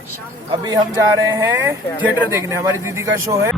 अभी हम जा रहे हैं थिएटर देखने, हमारी दीदी का शो है।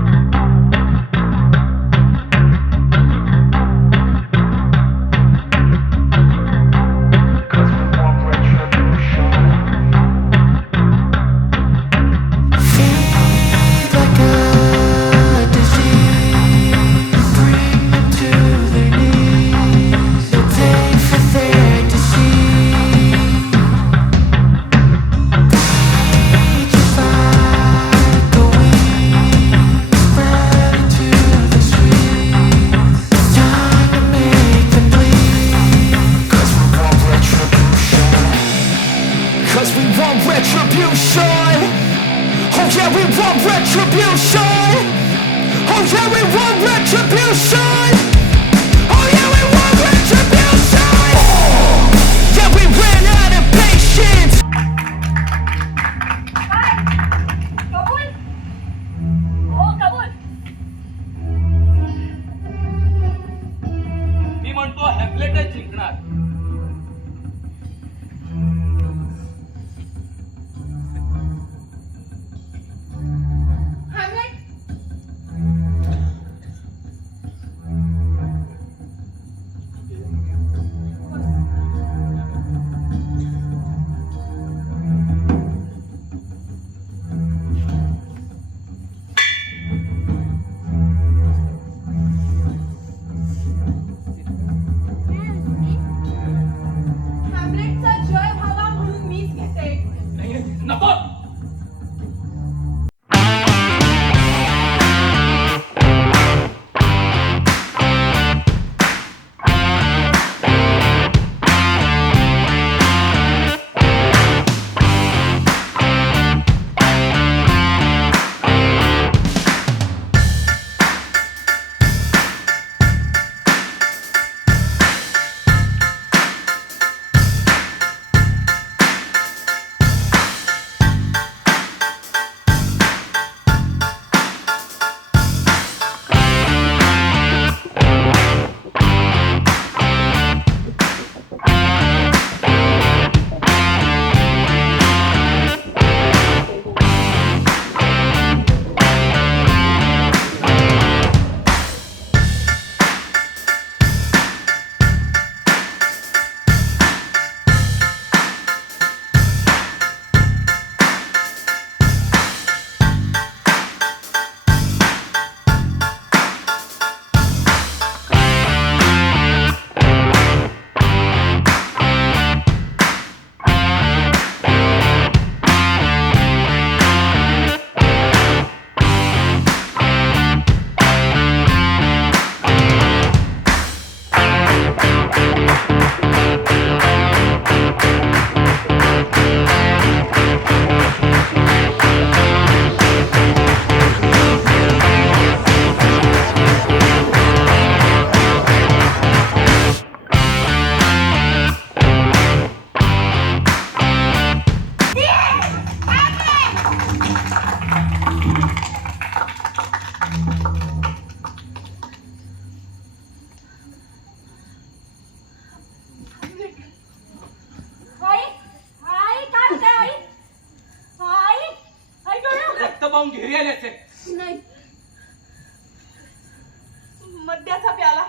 मद्याचा प्याला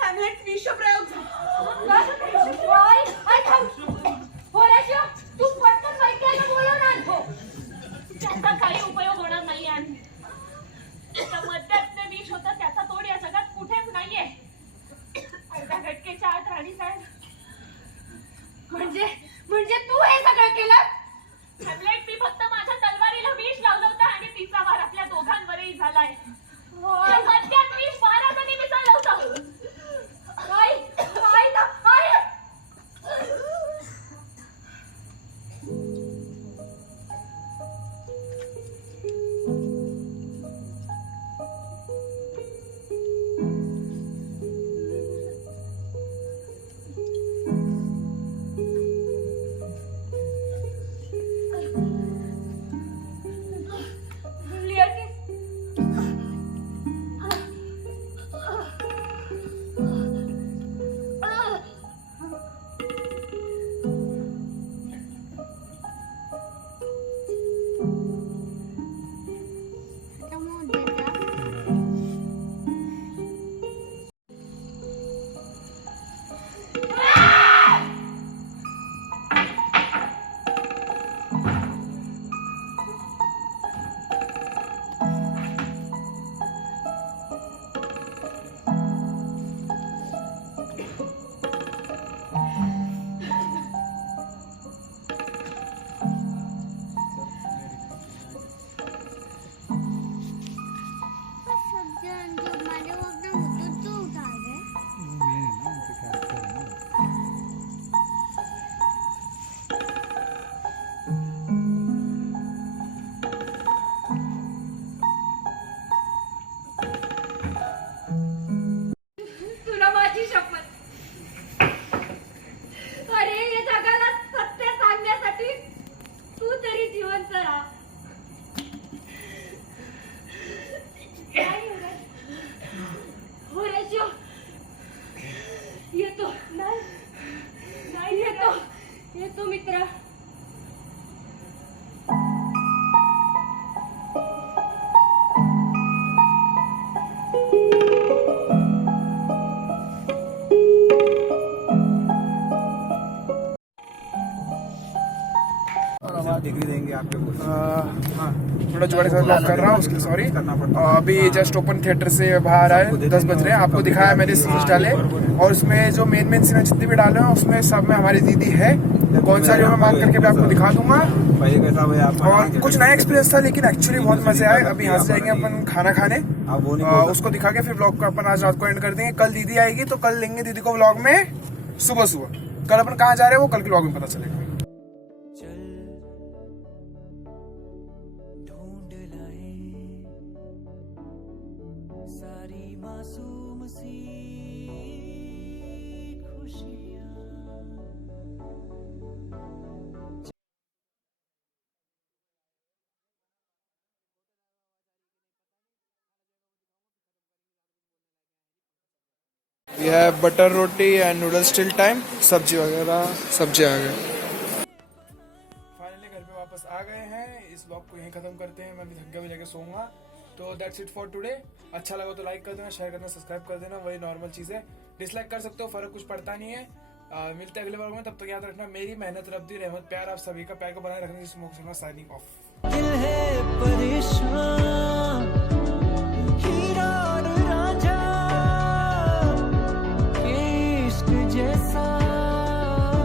हॅमलेट विषप्रयोग तू पटकन वैद्याला बोलव ना. त्याचा काही उपयोग होणार नाही आणि त्या मद्यातले विष होतं त्याचा तोड या जगात कुठेच नाहीये. अर्ध्या घटकेच्या आत राणी साहेब म्हणजे तू हे सगळं केलं. हॅमलेट मी फक्त माझ्या तलवारीला विष लावलं होतं आणि तिचा वार आपल्या दोघांवरही झालाय. मद्यात विष महाराजांनी मिसळलं होतं. जिवंत राहा. नाही होराशो येतो. नाही नाही येतो येतो मित्रा. डिग्री देंगे आपके को. हाँ, थोड़ा जोड़े से लॉक कर रहा हूँ उसके सॉरी. अभी जस्ट ओपन थिएटर से बाहर आए, 10 बज रहे हैं. आपको दिखाया मैंने सीन्स डाले और उसमें जो मेन सीन जितने भी डाले हैं उसमें सब में हमारी दीदी है. कौन सा जो मैं मार्क करके भी आपको दिखा दूंगा. भाई कैसा भाई आप और कुछ नया एक्सपीरियंस था लेकिन एक्चुअली बहुत मजे आए. अभी यहाँ से जाएंगे अपन खाना खाने, आप वो नहीं बोल उसको दिखा के फिर व्लॉग को अपन आज रात को एंड कर देंगे. कल दीदी आएगी तो कल लेंगे दीदी को व्लॉग में सुबह सुबह. कल अपन कहाँ जा रहे हैं वो कल के व्लॉग में पता चलेगा. ढूंढ लाए सारी मासूम सी खुशियाँ. ये है बटर रोटी एंड नूडल्स टिल टाइम. सब्जी वगैरह सब्जी आ गए. फाइनली घर पे वापस आ गए हैं. इस व्लॉग को यहीं खत्म करते हैं. मैं भी थक गया, भी जाके सोऊंगा. तो दैट्स इट फॉर टुडे. अच्छा लगा तो लाइक कर देना, शेयर करना, सब्सक्राइब कर देना. वही नॉर्मल चीज़ है. डिसलाइक कर सकते हो, फर्क कुछ पड़ता नहीं है. मिलते हैं अगले व्लॉग में. तब तक याद रखना मेरी मेहनत रब्दी रहमत प्यार आप सभी का. प्यार को बनाए रखने की साइनिंग ऑफ. दिल है परेशान